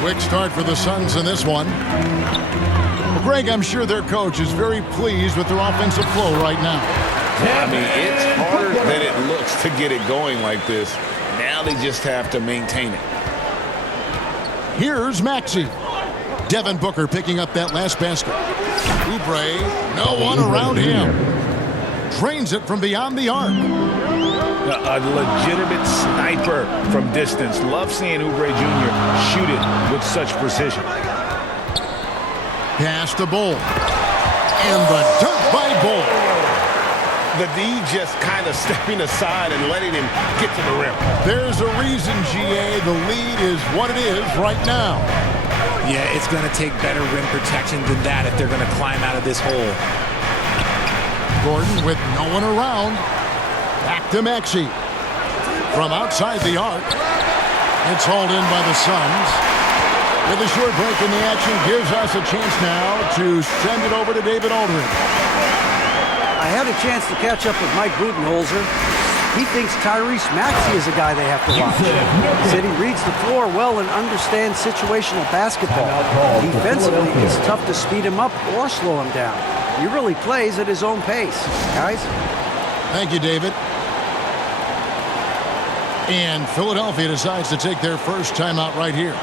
Quick start for the Suns in this one. Well, Greg, I'm sure their coach is very pleased with their offensive flow right now. I mean, it's harder than it looks to get it going like this. Now they just have to maintain it. Here's Maxey. Devin Booker picking up that last basket. Oubre, no one around him. Drains it from beyond the arc. A legitimate sniper from distance. Love seeing Oubre Jr. shoot it with such precision. Pass to Bull. And the dunk by Bull. The D just kind of stepping aside and letting him get to the rim. There's a reason, GA, the lead is what it is right now. Yeah, it's going to take better rim protection than that if they're going to climb out of this hole. Gordon with no one around. Back to Maxey. From outside the arc. It's hauled in by the Suns. With a short break in the action, gives us a chance now to send it over to David Aldridge. I had a chance to catch up with Mike Budenholzer. He thinks Tyrese Maxey is a guy they have to watch. He said he reads the floor well and understands situational basketball. Defensively, it's tough to speed him up or slow him down. He really plays at his own pace. Guys? Thank you, David. And Philadelphia decides to take their first timeout right here.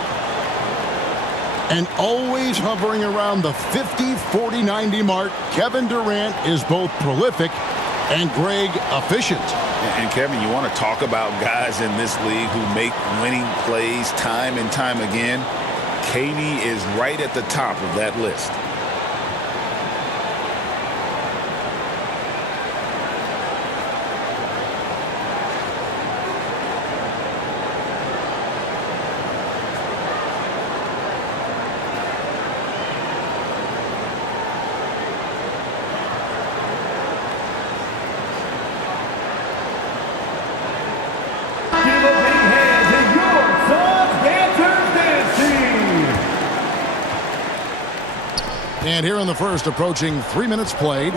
And always hovering around the 50, 40, 90 mark, Kevin Durant is both prolific and, Greg, efficient. And Kevin, you want to talk about guys in this league who make winning plays time and time again? KD is right at the top of that list. And here in the first, approaching 3 minutes played.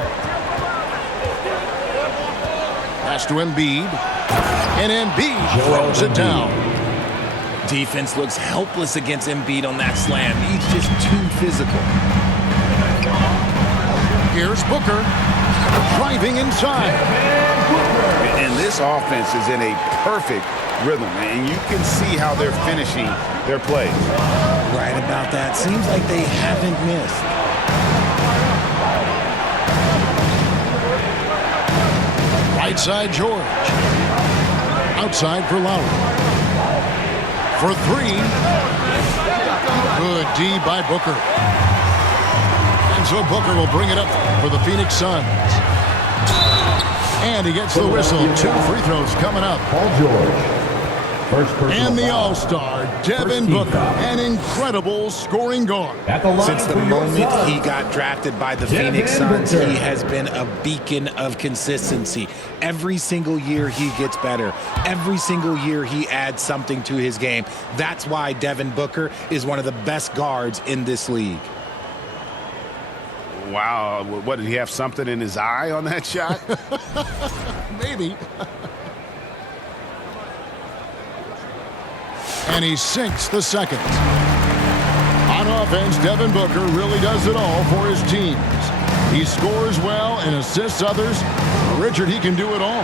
Pass to Embiid. And Embiid throws it down. Defense looks helpless against Embiid on that slam. He's just too physical. Here's Booker driving inside. And this offense is in a perfect rhythm, and you can see how they're finishing their plays. Right about that. Seems like they haven't missed. Right side, George. Outside for Lowry. For three. Good D by Booker. And so Booker will bring it up for the Phoenix Suns. And he gets the whistle. 2 free throws coming up. Paul George. And the All-Star, Devin Booker, an incredible scoring guard. Since the moment he got drafted by the Phoenix Suns, he has been a beacon of consistency. Every single year he gets better. Every single year he adds something to his game. That's why Devin Booker is one of the best guards in this league. Wow, what, did he have something in his eye on that shot? Maybe. And he sinks the second. On offense, Devin Booker really does it all for his teams. He scores well and assists others. Richard, he can do it all.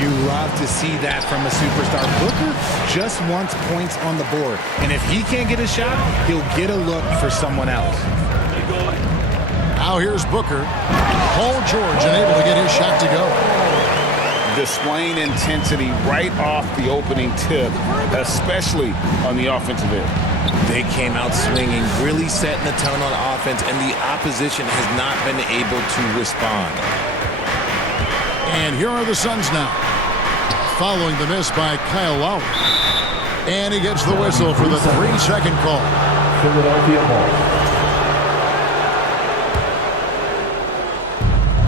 You love to see that from a superstar. Booker just wants points on the board. And if he can't get a shot, he'll get a look for someone else. Now here's Booker. Paul George unable to get his shot to go. Displaying intensity right off the opening tip, especially on the offensive end. They came out swinging, really setting the tone on offense, and the opposition has not been able to respond. And here are the Suns now, following the miss by Kyle Lowry. And he gets the whistle for the 3-second call. Philadelphia ball.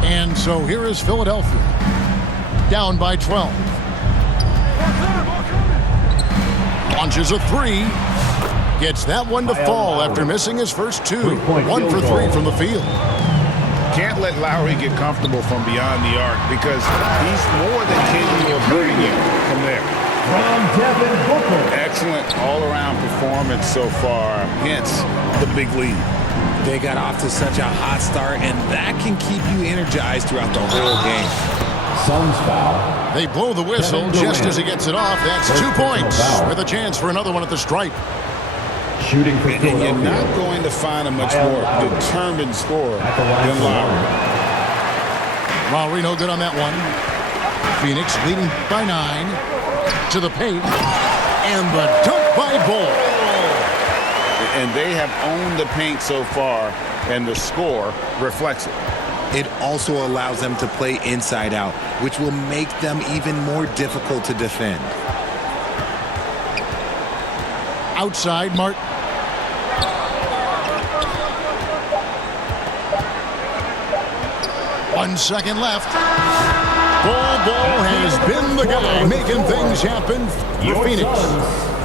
And so here is Philadelphia, down by 12. Launches a 3. Gets that one to fall after missing his first 2. 1 for 3 from the field. Can't let Lowry get comfortable from beyond the arc because he's more than capable of hurting you from there. from Devin Booker. Excellent all-around performance so far, hence the big lead. They got off to such a hot start, and that can keep you energized throughout the whole game. Suns foul. They blow the whistle Kevin just Durant. as he gets it off. That's First 2 points foul. with a chance for another one at the stripe. Shooting for And you're Philadelphia. not going to find a much Kyle more Lowry. determined scorer At the line than for Lowry. Lowry no good on that one. Phoenix leading by 9 to the paint. And the dunk by Bull. And they have owned the paint so far, and the score reflects it. It also allows them to play inside out, which will make them even more difficult to defend. Outside, Martin. One second left. Bull has been the guy making things happen for Phoenix.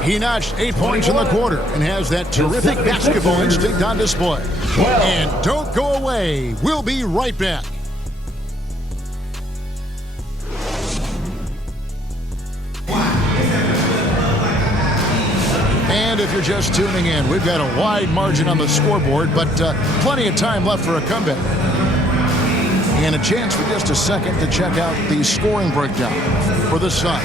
He notched 8 points in the quarter and has that terrific basketball instinct on display. And don't go away. We'll be right back. And if you're just tuning in, we've got a wide margin on the scoreboard, but plenty of time left for a comeback. And a chance for just a second to check out the scoring breakdown for the Suns.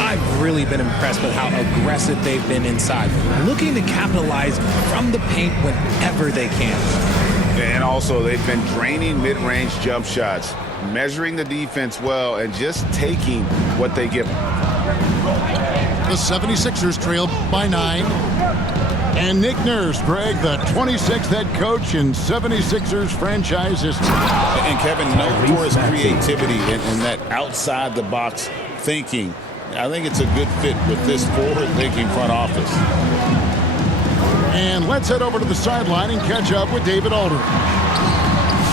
I've really been impressed with how aggressive they've been inside, looking to capitalize from the paint whenever they can. And also, they've been draining mid-range jump shots, measuring the defense well, and just taking what they give them. The 76ers trail by 9. And Nick Nurse, Greg, the 26th head coach in 76ers franchise history. And Kevin, known for his creativity and that outside-the-box thinking, I think it's a good fit with this forward-thinking front office. And let's head over to the sideline and catch up with David Aldridge.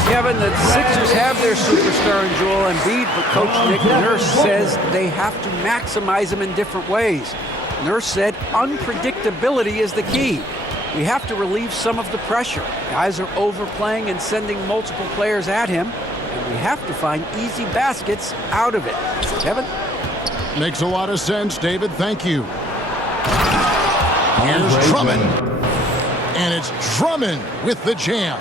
Kevin, the Sixers have their superstar in Joel Embiid, but Coach Nick Nurse says they have to maximize him in different ways. Nurse said unpredictability is the key. We have to relieve some of the pressure. Guys are overplaying and sending multiple players at him, and we have to find easy baskets out of it. Kevin? Makes a lot of sense, David. Thank you. Here's Drummond. And it's Drummond with the jam.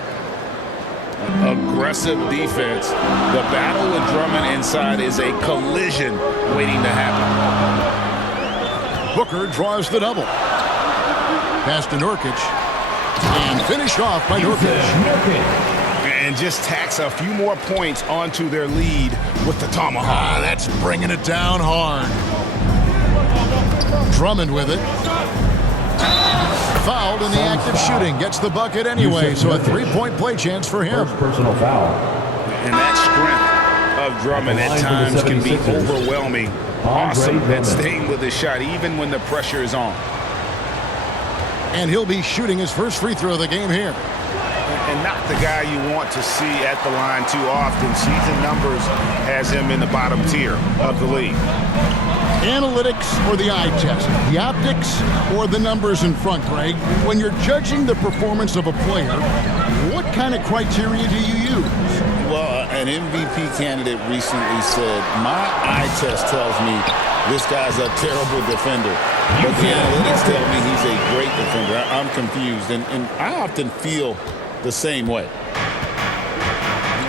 Aggressive defense. The battle with Drummond inside is a collision waiting to happen. Booker draws the double. Pass to Nurkic. And finished off by Nurkic. And just tacks a few more points onto their lead with the tomahawk. That's bringing it down hard. Drummond with it. Fouled in the act of shooting. Gets the bucket anyway, so a three-point play chance for him. First personal foul. And that strength of Drummond at times can be overwhelming. Awesome at staying with his shot even when the pressure is on. And he'll be shooting his first free throw of the game here. And not the guy you want to see at the line too often. Season numbers has him in the bottom tier of the league. Analytics or the eye test? The optics or the numbers in front, Greg? When you're judging the performance of a player, what kind of criteria do you use? Well, an MVP candidate recently said, my eye test tells me this guy's a terrible defender. But the analytics tell me he's a great defender. I'm confused, and I often feel the same way.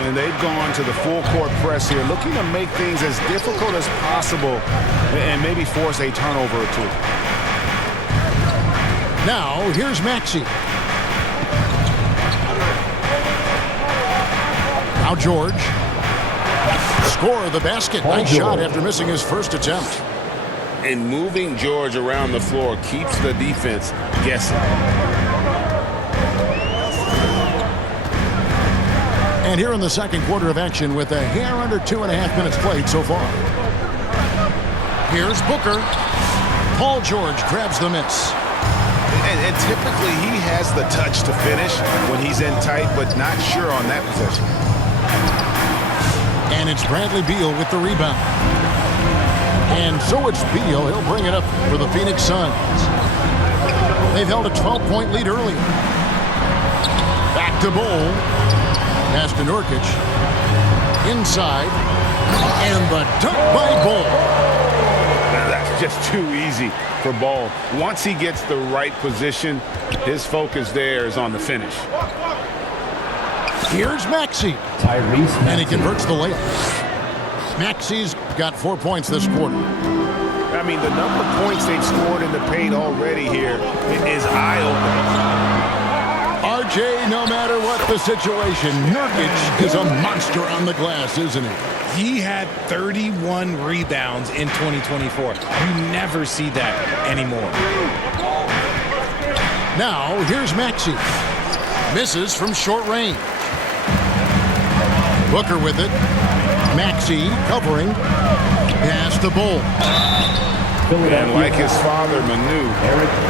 And they've gone to the full court press here, looking to make things as difficult as possible and maybe force a turnover or two. Now, here's Maxey. Now George. Score the basket. Nice shot after missing his first attempt. And moving George around the floor keeps the defense guessing. And here in the second quarter of action with a hair under 2.5 minutes played so far. Here's Booker. Paul George grabs the miss. And typically he has the touch to finish when he's in tight, but not sure on that possession. And it's Bradley Beal with the rebound. And so it's Beal. He'll bring it up for the Phoenix Suns. They've held a 12-point lead earlier. Back to Bull. Pass to Nurkic. Inside. And the dunk by Bull. just too easy for Ball. Once he gets the right position, his focus there is on the finish. Here's Maxey. Tyrese Maxey. And he converts the layup. Maxey's got 4 points this quarter. I mean, the number of points they've scored in the paint already here is eye-opening. RJ, no matter what the situation, Nurkic is a monster on the glass, isn't he? He had 31 rebounds in 2024. You never see that anymore. Now, here's Maxey. Misses from short range. Booker with it. Maxey covering. Pass to Bull. And like his father, Manu,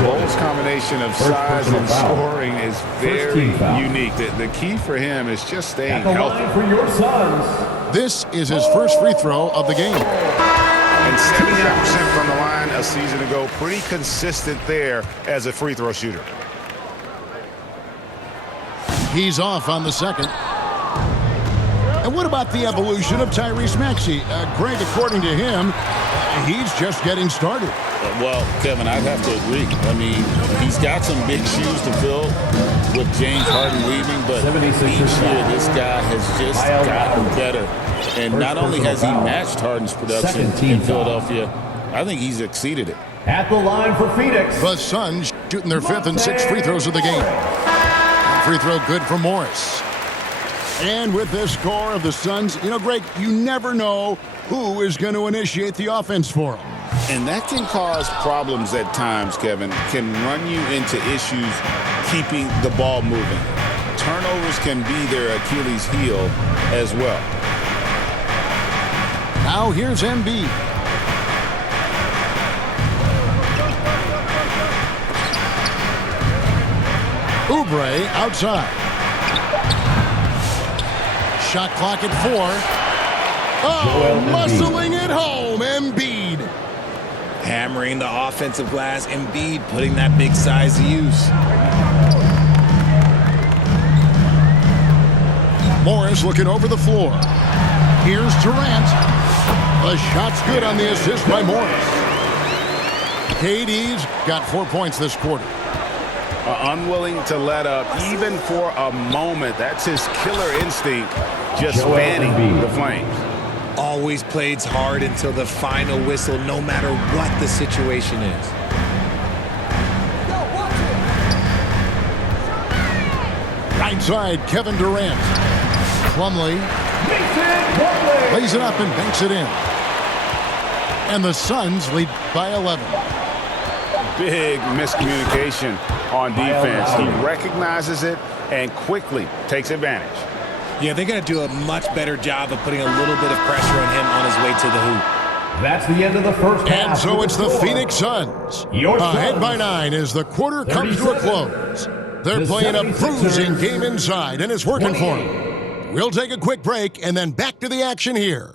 Bull's combination of size and scoring is very unique. The key for him is just staying healthy. For your Suns. This is his first free throw of the game. And 79% from the line a season ago. Pretty consistent there as a free throw shooter. He's off on the second. And what about the evolution of Tyrese Maxey? Greg, according to him, he's just getting started. Well, Kevin, I'd have to agree. I mean, he's got some big shoes to fill with James Harden leaving, but each year this guy has just gotten better. And not only has he matched Harden's production in Philadelphia, I think he's exceeded it. At the line for Phoenix. The Suns shooting their 5th and 6th free throws of the game. Free throw good for Morris. And with this score of the Suns, you know, Greg, you never know who is going to initiate the offense for them. And that can cause problems at times, Kevin. Can run you into issues keeping the ball moving. Turnovers can be their Achilles heel as well. Now here's Embiid. Oubre outside. Shot clock at 4. Oh, muscling it home, Embiid. Hammering the offensive glass, Embiid putting that big size to use. Morris looking over the floor. Here's Durant. The shot's good on the assist by Morris. KD's got 4 points this quarter. Unwilling to let up even for a moment. That's his killer instinct, just fanning the Flames. Always plays hard until the final whistle, no matter what the situation is. Right side, Kevin Durant. Plumlee lays it up and banks it in. And the Suns lead by 11. Big miscommunication on defense. He recognizes it and quickly takes advantage. Yeah, they're going to do a much better job of putting a little bit of pressure on him on his way to the hoop. That's the end of the first half. And so it's the Phoenix Suns. Ahead by 9 as the quarter comes to a close. They're playing a bruising game inside, and it's working for them. We'll take a quick break and then back to the action here.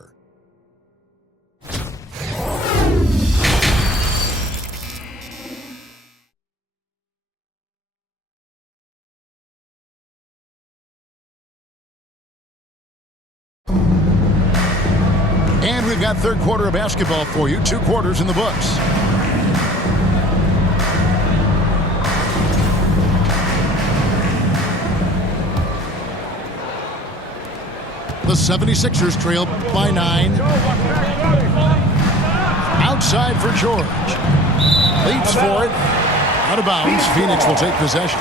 And we've got third quarter of basketball for you. 2 quarters in the books. The 76ers trail by 9. Outside for George. Leaps for it. Out of bounds. Phoenix will take possession.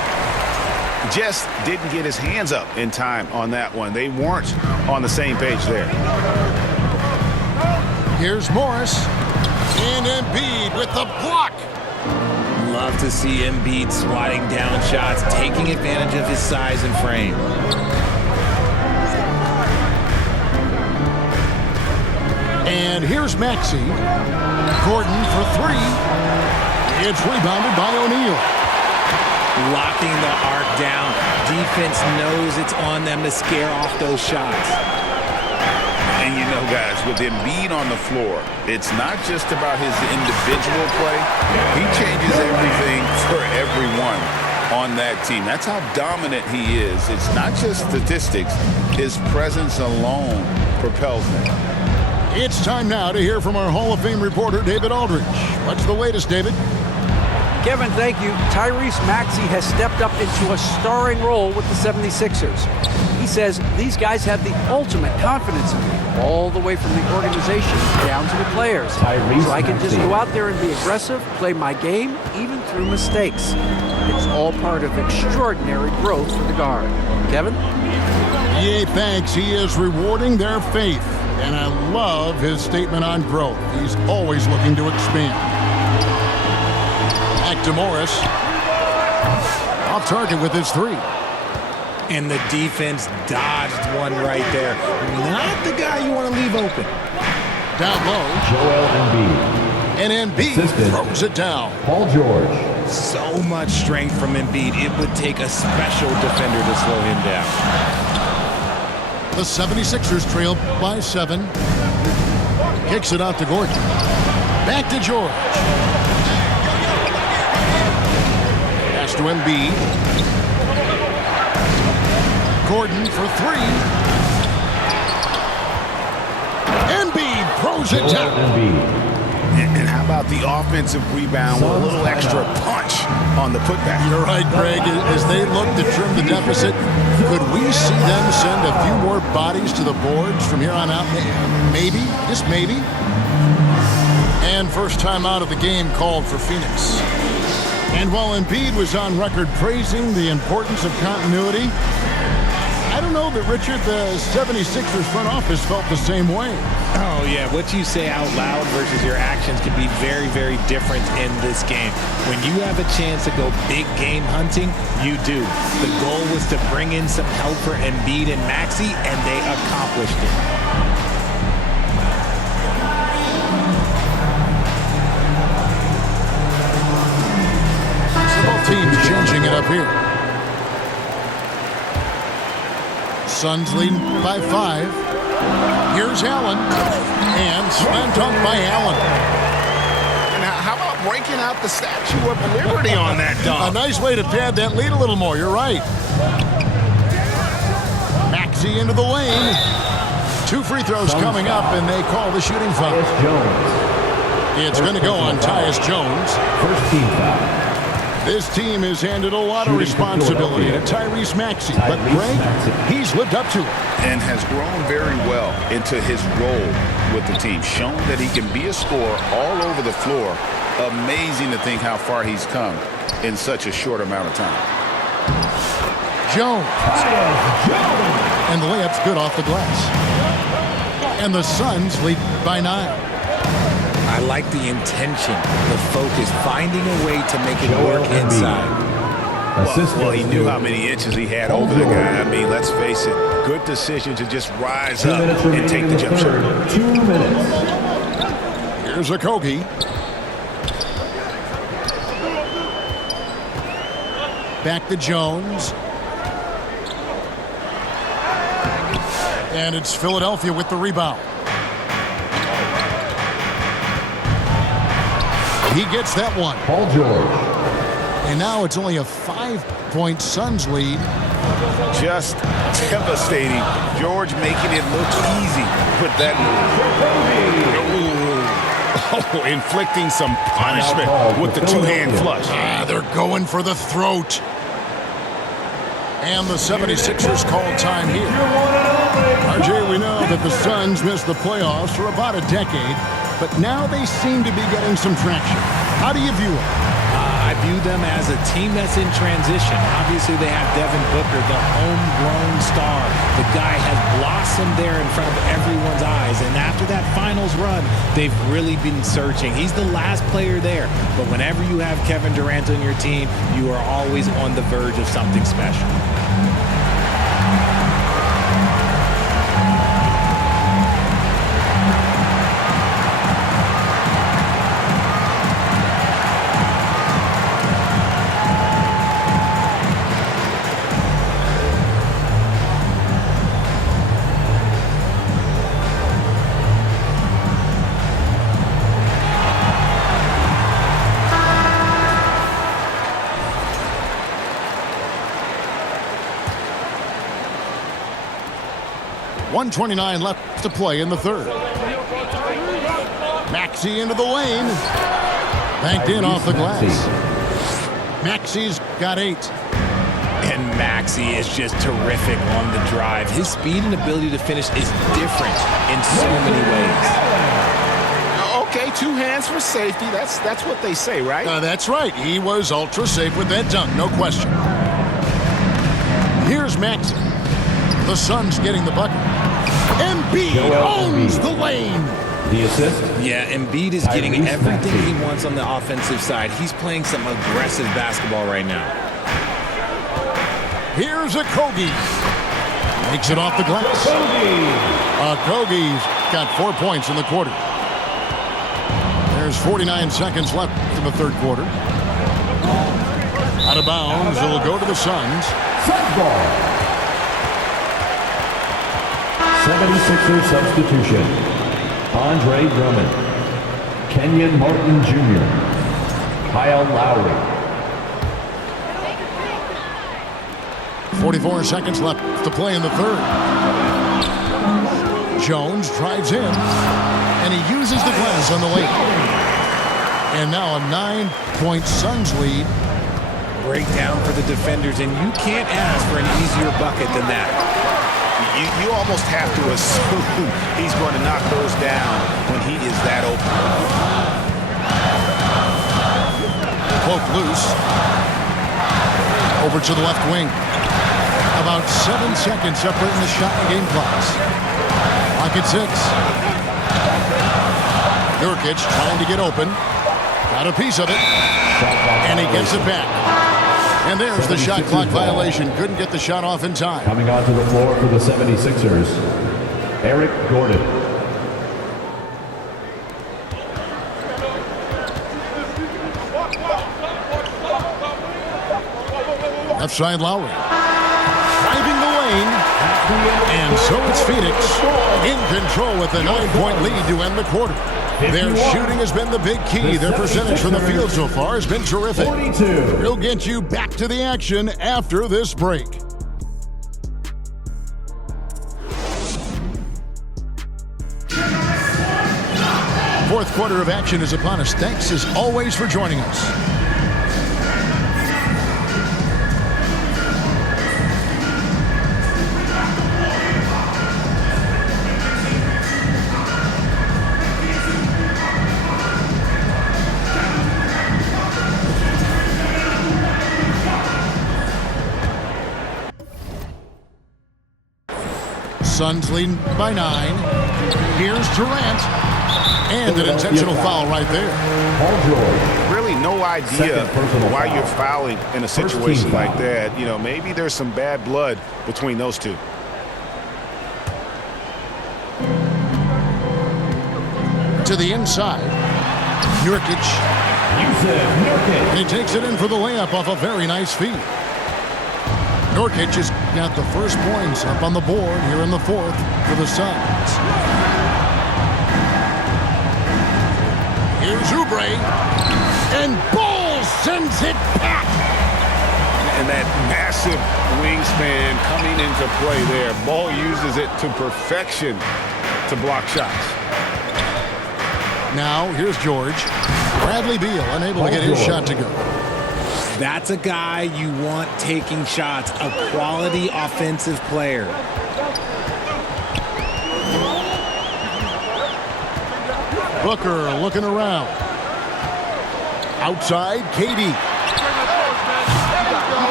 Just didn't get his hands up in time on that one. They weren't on the same page there. Here's Morris. And Embiid with the block. Love to see Embiid swatting down shots, taking advantage of his size and frame. And here's Maxey. Gordon for 3. It's rebounded by O'Neal. Locking the arc down. Defense knows it's on them to scare off those shots. And you know, guys, with Embiid on the floor, it's not just about his individual play. He changes everything for everyone on that team. That's how dominant he is. It's not just statistics. His presence alone propels them. It's time now to hear from our Hall of Fame reporter, David Aldridge. What's the latest, David? Kevin, thank you. Tyrese Maxey has stepped up into a starring role with the 76ers. He says these guys have the ultimate confidence in me, all the way from the organization down to the players. So I can just go out there and be aggressive, play my game, even through mistakes. It's all part of extraordinary growth for the guard. Kevin? EA thanks. He is rewarding their faith. And I love his statement on growth. He's always looking to expand. Back to Morris. Off target with his three. And the defense dodged one right there. Not the guy you want to leave open. Down low. Joel Embiid. And Embiid Assistant. throws it down. Paul George. So much strength from Embiid. It would take a special defender to slow him down. The 76ers trail by 7. Kicks it out to Gordon. Back to George. Pass to Embiid. Gordon for 3. Embiid throws it Joel down. Embiid. And how about the offensive rebound with a little extra punch on the putback? You're right, Greg. As they look to trim the deficit, could we see them send a few more bodies to the boards from here on out? Maybe, just maybe. And first time out of the game called for Phoenix. And while Embiid was on record praising the importance of continuity, I don't know that, Richard, the 76ers front office felt the same way. Oh, yeah. What you say out loud versus your actions can be very, very different in this game. When you have a chance to go big game hunting, you do. The goal was to bring in some help for Embiid and Maxey, and they accomplished it. Both teams changing it up here. Suns leading by 5. Here's Allen. And slam dunk by Allen. And how about breaking out the Statue of Liberty on that A dunk? nice way to pad that lead a little more. You're right. Maxey into the lane. 2 free throws coming up, and they call the shooting foul. Tyus Jones. It's going to go on Tyus Jones. First team foul. This team has handed a lot of Shooting for responsibility to Philadelphia. Tyrese Maxey. But Tyrese Greg, Maxey. he's lived up to it. And has grown very well into his role with the team. Shown that he can be a scorer all over the floor. Amazing to think how far he's come in such a short amount of time. Jones. And the layup's good off the glass. And the Suns lead by 9. I like the intention, the focus, finding a way to make it Joel work Embiid. inside. Assistant. Well, he knew how many inches he had over the guy. I mean, let's face it, good decision to just rise 2 up minutes and remaining take in the the jump shot. third. 2 minutes. Here's Okogie. Back to Jones. And it's Philadelphia with the rebound. He gets that one. Paul George. And now it's only a 5-point Suns lead. Just devastating. George making it look easy with that move. Oh, inflicting some punishment with the two-hand flush. They're going for the throat. And the 76ers call time here. RJ, we know that the Suns missed the playoffs for about a decade, but now they seem to be getting some traction. How do you view it? I view them as a team that's in transition. Obviously, they have Devin Booker, the homegrown star. The guy has blossomed there in front of everyone's eyes. And after that finals run, they've really been searching. He's the last player there. But whenever you have Kevin Durant on your team, you are always on the verge of something special. .129 left to play in the third. Maxey into the lane. Banked in off the glass. Maxey's got 8. And Maxey is just terrific on the drive. His speed and ability to finish is different in so many ways. Okay, 2 hands for safety. That's what they say, right? That's right. He was ultra safe with that dunk, no question. Here's Maxey. The Suns getting the bucket. Embiid owns the lane. The assist. Yeah, Embiid is getting Tyrese everything Maxey. he wants on the offensive side. He's playing some aggressive basketball right now. Here's Okogie. Makes it off the glass. Okogie's got 4 points in the quarter. There's 49 seconds left in the third quarter. Out of bounds, it'll go to the Suns. Suns ball. 76ers substitution. Andre Drummond. Kenyon Martin Jr. Kyle Lowry. 44 seconds left to play in the third. Jones drives in, and he uses the glass on the lane. And now a 9-point Suns lead. Breakdown for the defenders, and you can't ask for an easier bucket than that. You almost have to assume he's going to knock those down when he is that open. Cloak loose. Over to the left wing. About 7 seconds separating the shot and game clocks. Clock at 6. Nurkic trying to get open. Got a piece of it. And he gets it back. And there's the shot clock violation. Couldn't get the shot off in time. Coming onto the floor for the 76ers. Eric Gordon. Left side Lowry. Driving the lane. And so it's Phoenix in control with a 9-point lead to end the quarter. Their shooting has been the big key. Their percentage from the field so far has been terrific. 42. We'll get you back to the action after this break. Fourth quarter of action is upon us. Thanks as always for joining us. Suns leading by 9. Here's Durant. And an intentional foul right there. Paul George. Really no idea Second personal why foul. you're fouling in a First team situation like foul. that. You know, maybe there's some bad blood between those two. To the inside. Nurkic. Yusuf Nurkic. And he takes it in for the layup off a very nice feed. Nurkic has got the first points up on the board here in the fourth for the Suns. Here's Oubre. And Ball sends it back. And that massive wingspan coming into play there. Ball uses it to perfection to block shots. Now, here's George. Bradley Beal unable to get his shot to go. That's a guy you want taking shots, a quality offensive player. Booker looking around. Outside, KD.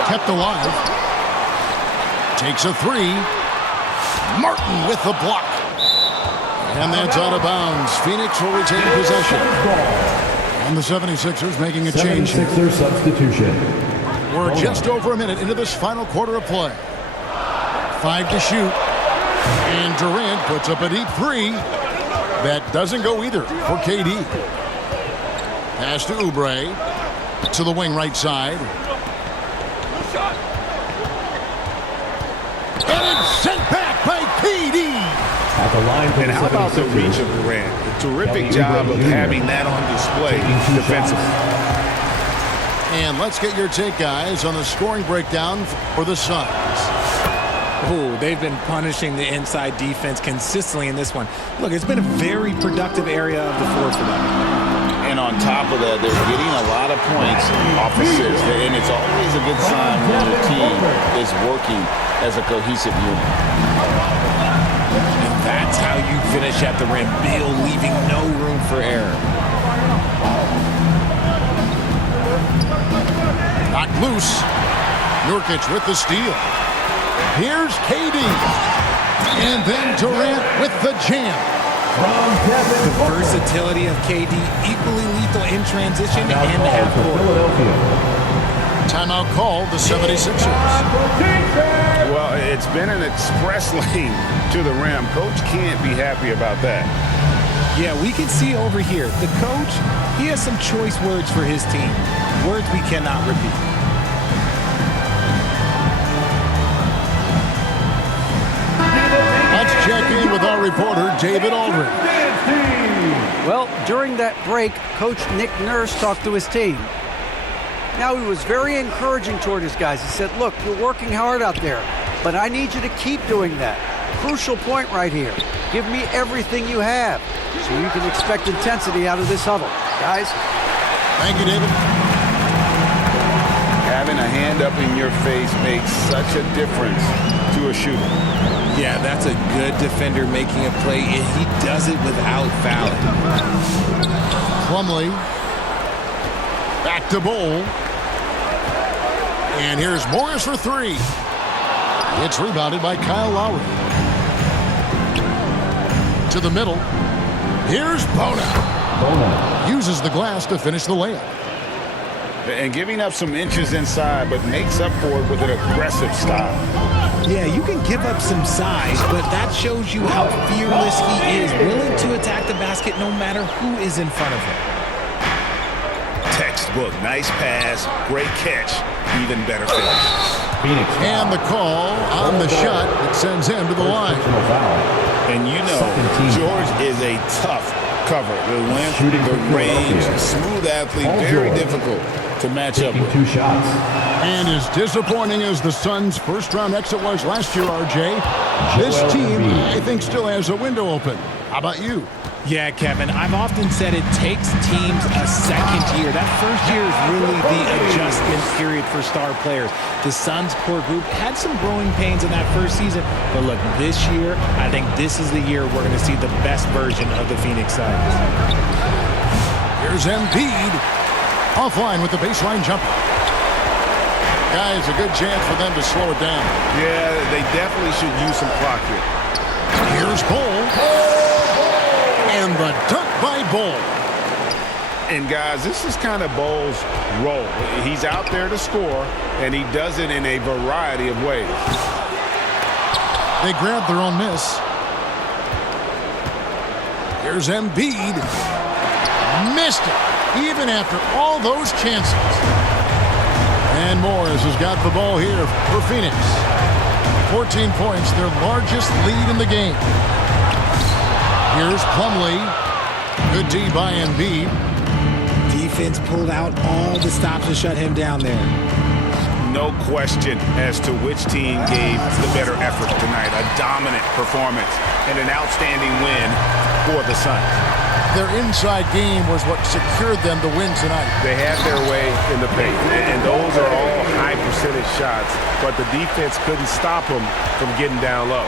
Kept alive. Takes a 3. Martin with the block. And that's out of bounds. Phoenix will retain possession. And the 76ers making a change. 76ers substitution. We're just over a minute into this final quarter of play. 5 to shoot. And Durant puts up a deep 3. That doesn't go either for KD. Pass to Oubre. To the wing right side. And it's sent back by KD. At the line for And the how about the 76ers. reach of Durant? A terrific Kelly job Oubre of Jr. having that on display Taking 2 defensively. shots. And let's get your take, guys, on the scoring breakdown for the Suns. Oh, they've been punishing the inside defense consistently in this one. Look, it's been a very productive area of the floor for them. And on top of that, they're getting a lot of points off assists. And it's always a good sign when the team is working as a cohesive unit. And that's how you finish at the rim. Beal leaving no room for error. Knocked loose. Nurkic with the steal. Here's KD. And then Durant with the jam. The versatility of KD, equally lethal in transition and half court. Timeout called the 76ers. Well, it's been an express lane to the rim. Coach can't be happy about that. Yeah, we can see over here. The coach, he has some choice words for his team. Words we cannot repeat. Let's check in with our reporter, David Aldridge. Well, during that break, Coach Nick Nurse talked to his team. Now, he was very encouraging toward his guys. He said, look, you're working hard out there, but I need you to keep doing that. Crucial point right here. Give me everything you have so you can expect intensity out of this huddle. Guys? Thank you, David. Having a hand up in your face makes such a difference to a shooter. Yeah, that's a good defender making a play, and he does it without fouling. Plumlee. Back to Bol. And here's Morris for three. It's rebounded by Kyle Lowry. To the middle. Here's Bona. Uses the glass to finish the layup. And giving up some inches inside, but makes up for it with an aggressive style. Yeah, you can give up some size, but that shows you how fearless he is, willing to attack the basket no matter who is in front of him. Textbook, nice pass, great catch, even better finish. Phoenix. And the call on the shot that sends him to the line. And you know, George is a tough cover. The length, the range, smooth athlete, very difficult to match up with. 2 shots. And as disappointing as the Suns' first-round exit was last year, RJ, this team, I think, still has a window open. How about you? Yeah, Kevin, I've often said it takes teams a second year. That first year is really the adjustment period for star players. The Suns' core group had some growing pains in that first season, but look, this year, I think this is the year we're going to see the best version of the Phoenix Suns. Here's Embiid. Offline with the baseline jumper. Guys, a good chance for them to slow it down. Yeah, they definitely should use some clock here. Here's Bol. And the dunk by Bol. And guys, this is kind of Bol's role. He's out there to score, and he does it in a variety of ways. They grab their own miss. Here's Embiid. Missed it, even after all those chances. And Morris has got the ball here for Phoenix. 14 points, their largest lead in the game. Here's Plumlee. Good D by Embiid. Defense pulled out all the stops to shut him down there. No question as to which team gave the better effort tonight. A dominant performance and an outstanding win for the Suns. Their inside game was what secured them the win tonight. They had their way in the paint, and those are all high percentage shots, but the defense couldn't stop them from getting down low.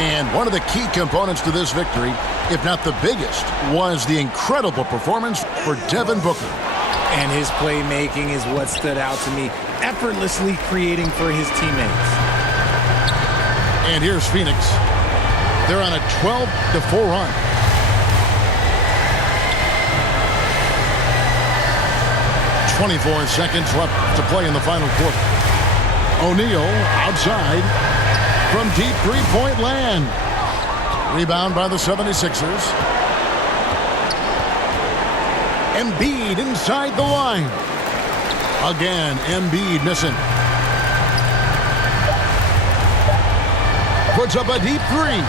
And one of the key components to this victory, if not the biggest, was the incredible performance for Devin Booker. And his playmaking is what stood out to me, effortlessly creating for his teammates. And here's Phoenix. They're on a 12-4 run. .24 seconds left to play in the final quarter. O'Neal outside from deep three-point land. Rebound by the 76ers. Embiid inside the line. Again, Embiid missing. Puts up a deep three.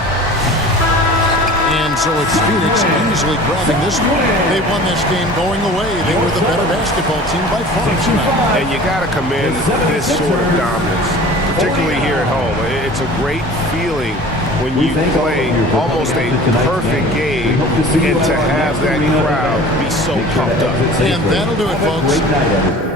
And so it's Phoenix easily grabbing this one. They won this game going away. They were the better basketball team by far tonight. And you got to commend this sort of dominance. The particularly here at home. It's a great feeling when you play almost a perfect game and to have that crowd be so pumped up. And that'll do it, folks.